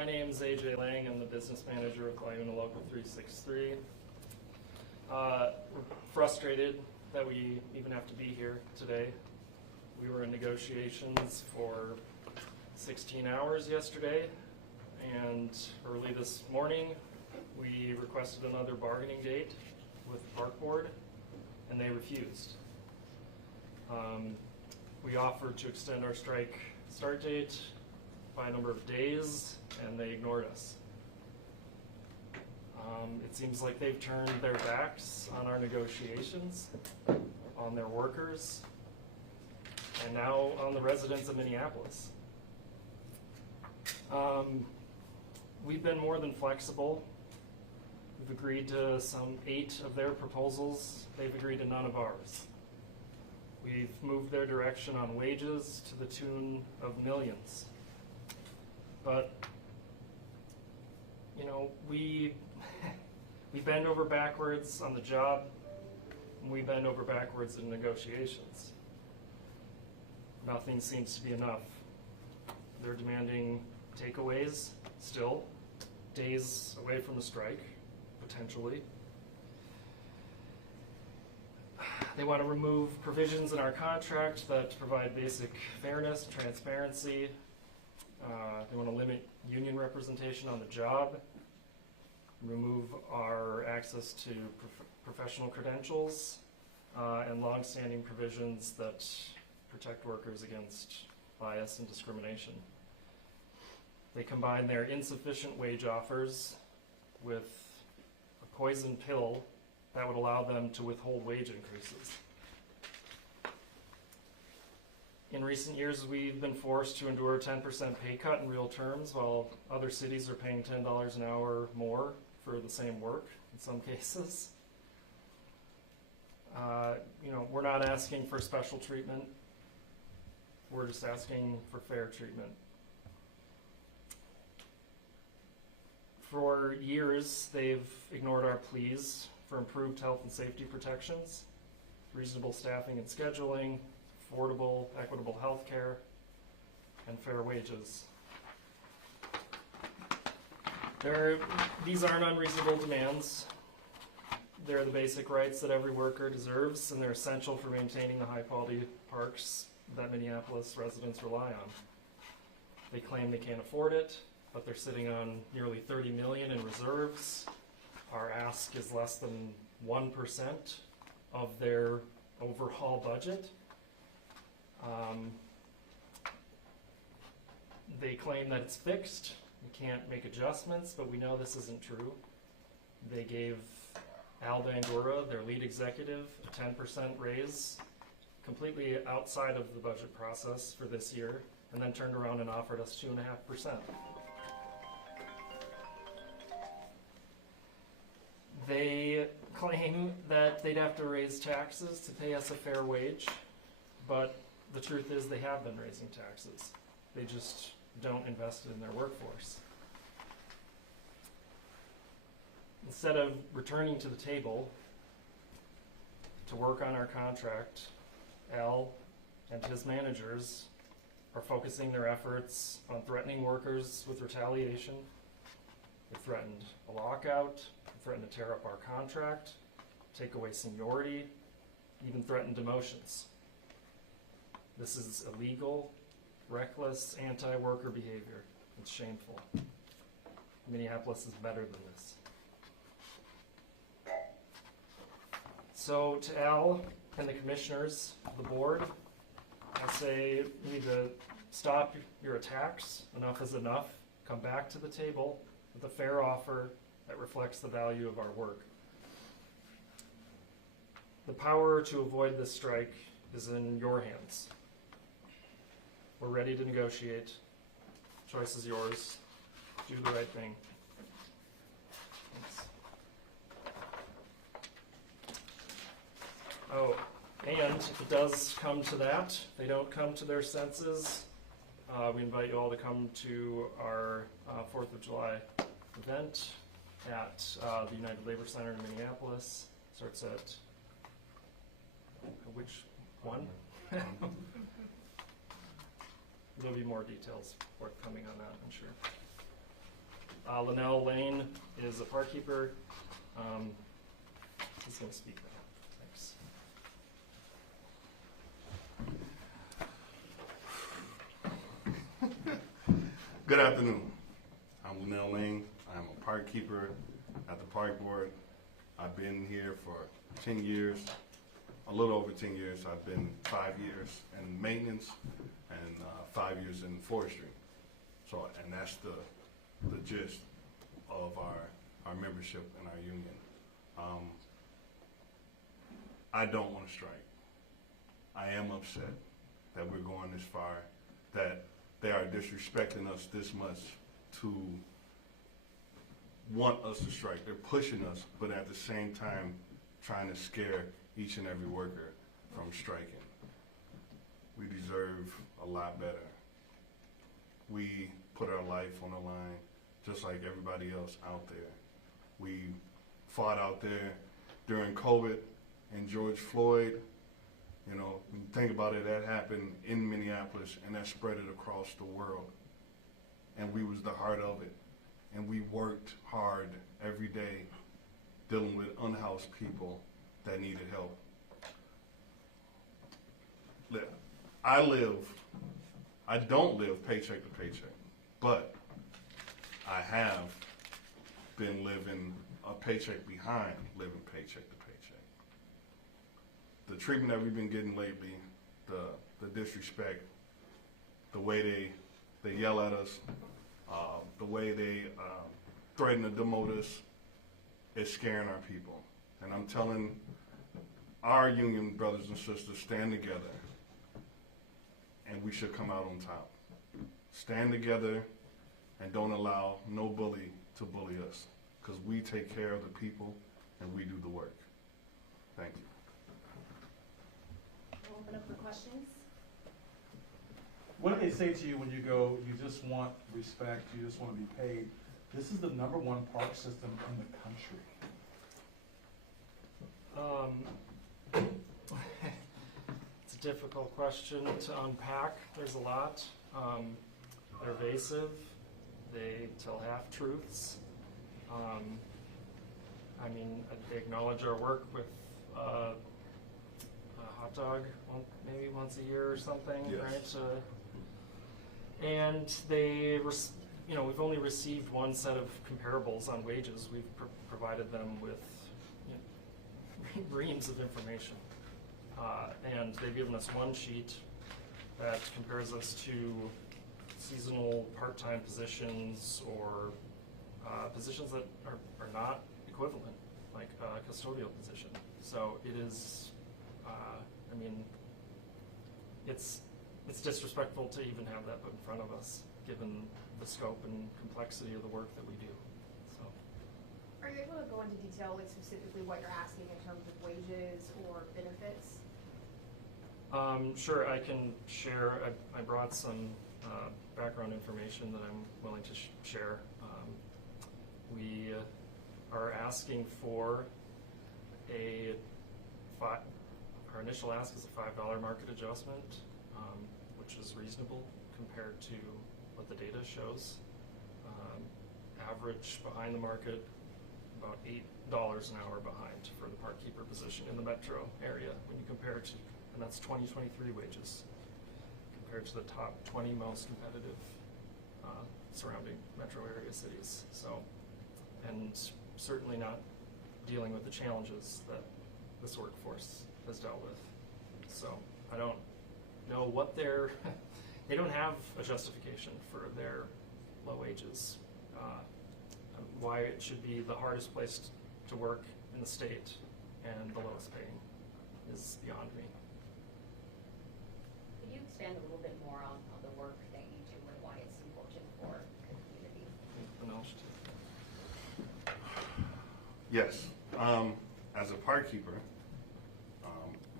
My name is AJ Lang. I'm the business manager with Laguna Local 363. We're frustrated that we even have to be here today. We were in negotiations for 16 hours yesterday, and early this morning we requested another bargaining date with the park board, and they refused. We offered to extend our strike start date by a number of days, and they ignored us. It seems like they've turned their backs on our negotiations, on their workers, and now on the residents of Minneapolis. We've been more than flexible. We've agreed to some 8 of their proposals. They've agreed to none of ours. We've moved their direction on wages to the tune of millions. But, you know, we bend over backwards on the job, and we bend over backwards in negotiations. Nothing seems to be enough. They're demanding takeaways still, days away from the strike, potentially. They want to remove provisions in our contract that provide basic fairness, transparency. They want to limit union representation on the job, remove our access to professional credentials, and long-standing provisions that protect workers against bias and discrimination. They combine their insufficient wage offers with a poison pill that would allow them to withhold wage increases. In recent years, we've been forced to endure a 10% pay cut in real terms, while other cities are paying $10 an hour more for the same work in some cases. We're not asking for special treatment. We're just asking for fair treatment. For years, they've ignored our pleas for improved health and safety protections, reasonable staffing and scheduling, affordable, equitable health care, and fair wages. These aren't unreasonable demands. They're the basic rights that every worker deserves, and they're essential for maintaining the high-quality parks that Minneapolis residents rely on. They claim they can't afford it, but they're sitting on nearly $30 million in reserves. Our ask is less than 1% of their overall budget. They claim that it's fixed. We can't make adjustments, but we know this isn't true. They gave Al Bandura, their lead executive, a 10% raise completely outside of the budget process for this year, and then turned around and offered us 2.5%. They claim that they'd have to raise taxes to pay us a fair wage, but the truth is they have been raising taxes. They just don't invest in their workforce. Instead of returning to the table to work on our contract, Al and his managers are focusing their efforts on threatening workers with retaliation. They threatened a lockout, they threatened to tear up our contract, take away seniority, even threatened demotions. This is illegal, reckless, anti-worker behavior. It's shameful. Minneapolis is better than this. So to Al and the commissioners of the board, I say you need to stop your attacks. Enough is enough. Come back to the table with a fair offer that reflects the value of our work. The power to avoid this strike is in your hands. We're ready to negotiate. Choice is yours. Do the right thing. Thanks. Oh, and if it does come to that, they don't come to their senses, we invite you all to come to our 4th of July event at the United Labor Center in Minneapolis. Starts at which one? There'll be more details forthcoming on that, I'm sure. Linnell Lane is a park keeper. He's going to speak now. Thanks. Good afternoon. I'm Linnell Lane. I'm a park keeper at the park board. I've been here for 10 years, a little over 10 years. I've been 5 years in maintenance and 5 years in forestry. So, and that's the gist of our membership in our union. I don't want to strike. I am upset that we're going this far, that they are disrespecting us this much to want us to strike. They're pushing us, but at the same time trying to scare each and every worker from striking. We deserve a lot better. We put our life on the line just like everybody else out there. We fought out there during COVID and George Floyd. You know, when you think about it, that happened in Minneapolis and that spread it across the world. And we was the heart of it. And we worked hard every day dealing with unhoused people that needed help. I don't live paycheck to paycheck, but I have been living a paycheck behind living paycheck to paycheck. The treatment that we've been getting lately, the disrespect, the way they yell at us, the way they threaten to demote us, is scaring our people. And I'm telling our union brothers and sisters, stand together, and we should come out on top. Stand together and don't allow no bully to bully us, because we take care of the people and we do the work. Thank you. We'll open up for questions. What do they say to you when you go, you just want respect, you just want to be paid? This is the #1 park system in the country. It's a difficult question to unpack. There's a lot. They're evasive. They tell half-truths. I mean, they acknowledge our work with a hot dog maybe once a year or something, Yes. right? And they, we've only received one set of comparables on wages. We've provided them with reams of information. And they've given us one sheet that compares us to seasonal part-time positions or positions that are not equivalent, like a custodial position. So it is, it's disrespectful to even have that put in front of us, given the scope and complexity of the work that we do. So, Are you able to go into detail with specifically what you're asking in terms of wages or benefits? Sure, I can share. I brought some background information that I'm willing to share. We are asking for our initial ask is a $5 market adjustment, which is reasonable compared to what the data shows. Average behind the market, about $8 an hour behind for the park keeper position in the metro area when you compare it to, and that's 2023 wages compared to the top 20 most competitive surrounding metro area cities. So, and certainly not dealing with the challenges that this workforce has dealt with. So I don't know what they don't have a justification for their low wages. Why it should be the hardest place to work in the state and the lowest paying is beyond me. Can you expand a little bit more on the work that you do and why it's important for the community? Yes. As a park keeper,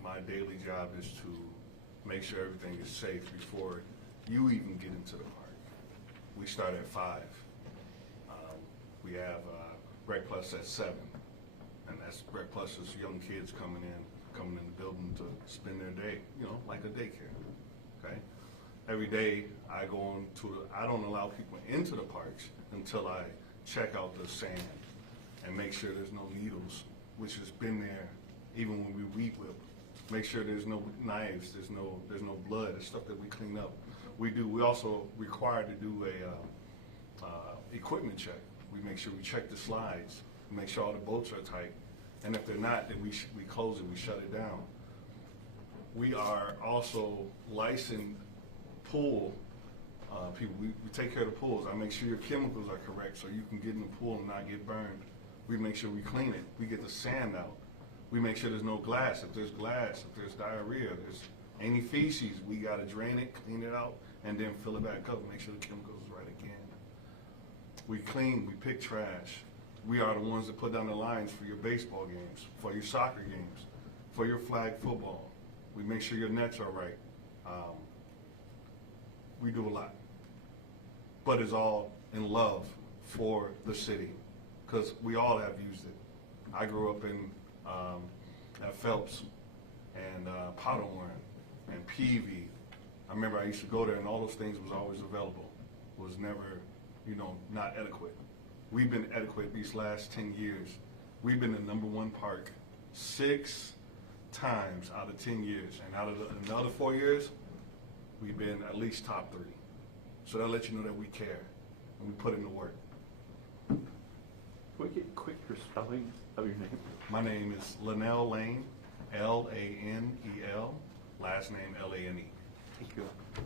my daily job is to make sure everything is safe before you even get into the park. We start at 5. We have Rec Plus at 7, and that's Rec Plus is young kids coming in the building to spend their day, like a daycare. Okay. Every day I go on I don't allow people into the parks until I check out the sand and make sure there's no needles, which has been there even when we weed whip. Make sure there's no knives, there's no blood, it's stuff that we clean up. We also required to do a equipment check. We make sure we check the slides, make sure all the bolts are tight, and if they're not, then we close it, we shut it down. We are also licensed pool people. We take care of the pools. I make sure your chemicals are correct so you can get in the pool and not get burned. We make sure we clean it. We get the sand out. We make sure there's no glass. If there's glass, if there's diarrhea, there's any feces, we gotta drain it, clean it out, and then fill it back up, make sure the chemicals is right again. We clean, we pick trash. We are the ones that put down the lines for your baseball games, for your soccer games, for your flag football. We make sure your nets are right. We do a lot. But it's all in love for the city, because we all have used it. I grew up in at Phelps and Powderhorn and Peavy. I remember I used to go there and all those things was always available. Was never, not adequate. We've been adequate these last 10 years. We've been the #1 park 6 times out of 10 years. And out of the other 4 years, we've been at least top 3. So that lets you know that we care and we put in the work. Can we get quicker spelling of your name? My name is Lanel Lane, Lanel, last name Lane. Thank you. Can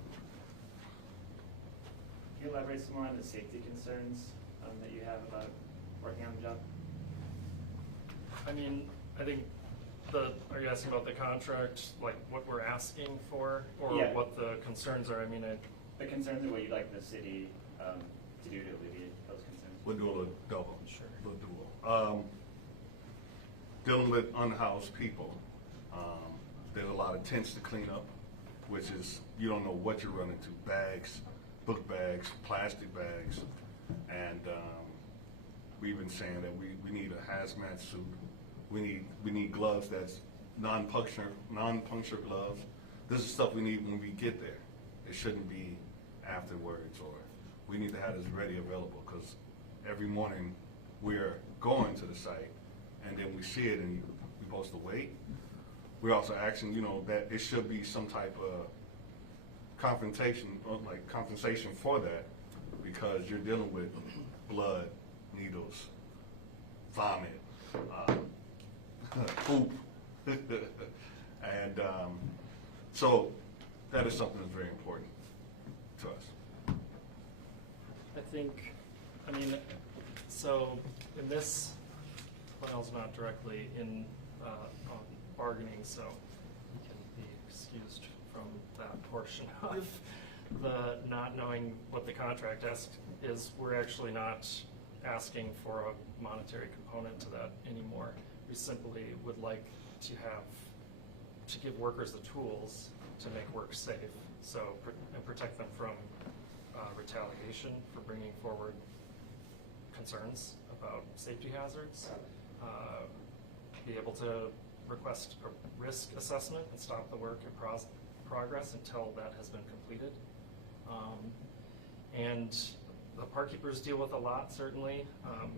you elaborate some more on the safety concerns that you have about working on the job? I mean, I think are you asking about the contract, like what we're asking for, or Yeah. what the concerns are? I mean, The concerns and what you'd like the city to do to alleviate those concerns? We'll do a little double. Sure. Little dual. Dealing with unhoused people, there's a lot of tents to clean up, which is, you don't know what you're running to. Bags, book bags, plastic bags, and we've been saying that we need a hazmat suit. We need gloves that's non-puncture gloves. This is stuff we need when we get there. It shouldn't be afterwards, or we need to have this ready available, because every morning we're going to the site and then we see it and we're supposed to wait. We're also asking, that it should be some type of confrontation, or like compensation for that, because you're dealing with blood, needles, vomit, poop, and so that is something that's very important to us. I think, so in this, Planell's not directly in on bargaining, so he can be excused from that portion of the not knowing what the contract is. We're actually not asking for a monetary component to that anymore. We simply would like to give workers the tools to make work safe, and protect them from retaliation for bringing forward concerns about safety hazards, be able to request a risk assessment and stop the work in progress until that has been completed. And the park keepers deal with a lot, certainly. I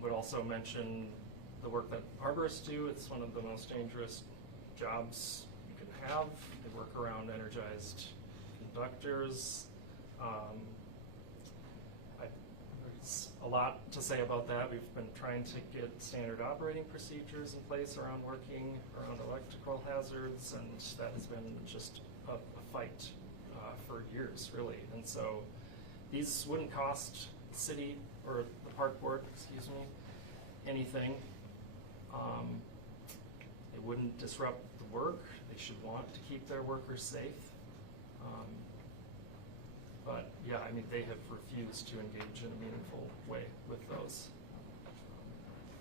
would also mention the work that arborists do. It's one of the most dangerous jobs you can have. They work around energized conductors. There's a lot to say about that. We've been trying to get standard operating procedures in place around working around electrical hazards, and that has been just a fight for years, really. And so these wouldn't cost the city or the park board, anything. It wouldn't disrupt the work. They should want to keep their workers safe. But yeah, they have refused to engage in a meaningful way with those.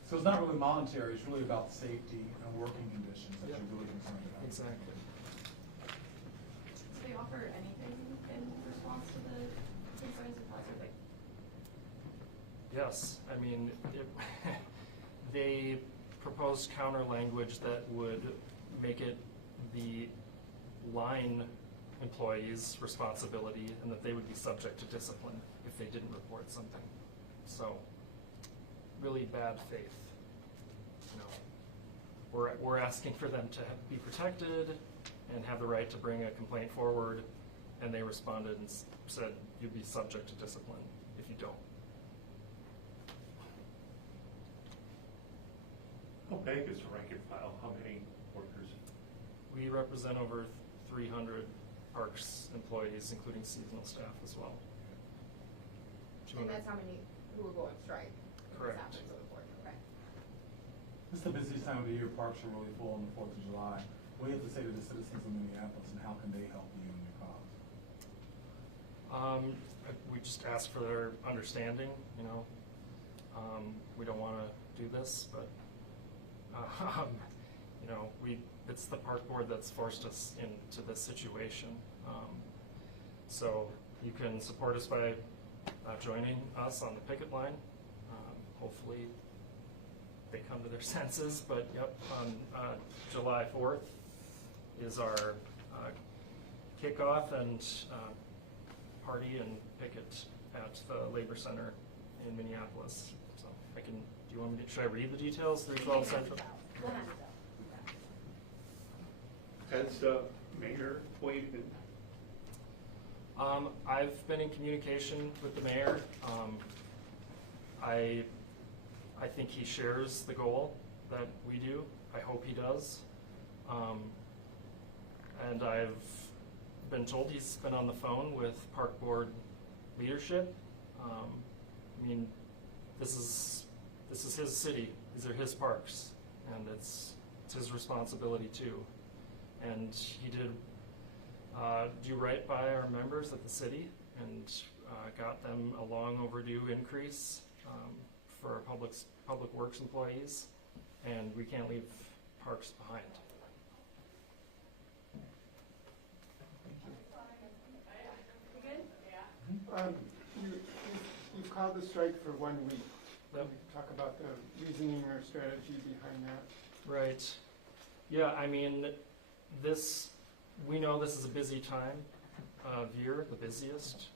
So it's not really monetary, it's really about safety and working conditions that you're really concerned about. Exactly. Do they offer anything in response to the concerns of hazard? Yes, they proposed counter language that would make it the line employees' responsibility, and that they would be subject to discipline if they didn't towards something. So, really bad faith. You know, we're asking for them to be protected and have the right to bring a complaint forward, and they responded and said you'd be subject to discipline if you don't. How big is the rank and file? How many workers? We represent over 300 parks employees, including seasonal staff as well. And that's how many who will go on strike? if this Correct. happens on the 4th, okay. This is the busiest time of the year, parks are really full on the 4th of July. What do you have to say to the citizens of Minneapolis, and how can they help you in your cause? We just ask for their understanding, you know. We don't want to do this, but, you know, it's the park board that's forced us into this situation. So you can support us by joining us on the picket line. Hopefully they come to their senses, but yep, on July 4th is our kickoff and party and picket at the Labor Center in Minneapolis. So should I read the details? 312 Central. Has the mayor weighed in? I've been in communication with the mayor. I think he shares the goal that we do. I hope he does. And I've been told he's been on the phone with park board leadership. I mean, this is his city. These are his parks, and it's his responsibility too. And he did do right by our members at the city and got them a long overdue increase for our public works employees, and we can't leave parks behind. You called the strike for 1 week. Yep. Talk about the reasoning or strategy behind that. Right. Yeah, I mean, we know this is a busy time of year, the busiest.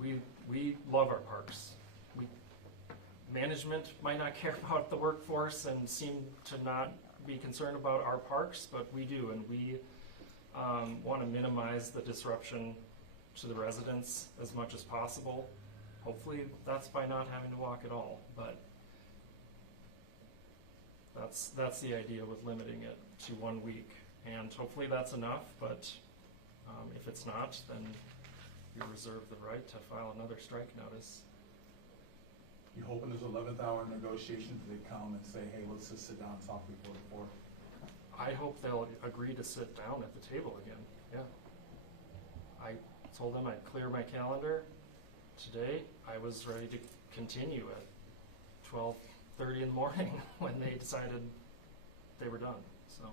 We love our parks. Management might not care about the workforce and seem to not be concerned about our parks, but we do, and we want to minimize the disruption to the residents as much as possible. Hopefully that's by not having to walk at all, but that's the idea with limiting it to 1 week. And hopefully that's enough, but if it's not, then you reserve the right to file another strike notice. You hoping there's 11th hour negotiations, they come and say, hey, let's just sit down and talk before the 4th? I hope they'll agree to sit down at the table again, yeah. I told them I'd clear my calendar today. I was ready to continue at 12:30 in the morning when they decided they were done, so.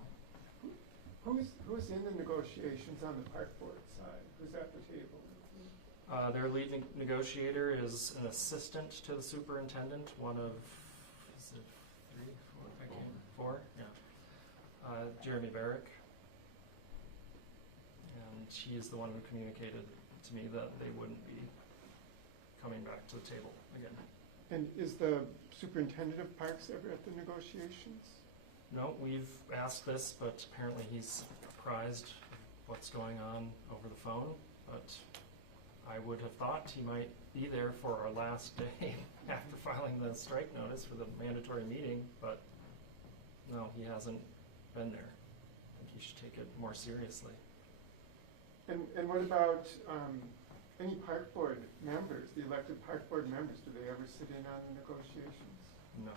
Who's in the negotiations on the park board side? Who's at the table? Their lead negotiator is an assistant to the superintendent, one of, is it 3, 4, I can't, 4? Yeah. Jeremy Barrick. And he is the one who communicated to me that they wouldn't be coming back to the table again. And is the superintendent of parks ever at the negotiations? No, we've asked this, but apparently he's apprised of what's going on over the phone, but I would have thought he might be there for our last day after filing the strike notice for the mandatory meeting, but no, he hasn't been there. I think he should take it more seriously. And what about any park board members, the elected park board members? Do they ever sit in on the negotiations? No.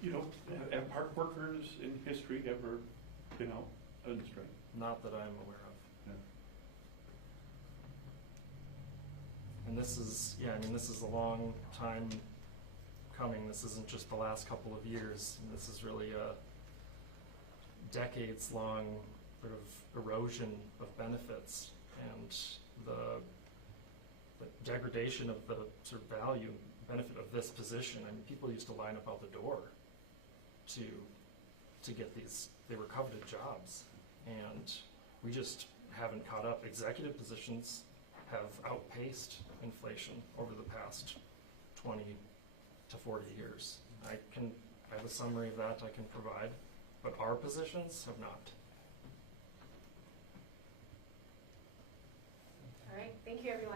You know, have park workers in history ever been out on strike? Not that I'm aware of. Yeah. And this is a long time coming. This isn't just the last couple of years. And this is really a decades-long sort of erosion of benefits and the degradation of the sort of value, benefit of this position. I mean, people used to line up out the door to get these, they were coveted jobs. And we just haven't caught up. Executive positions have outpaced inflation over the past 20 to 40 years. I have a summary of that I can provide, but our positions have not. All right, thank you, everyone.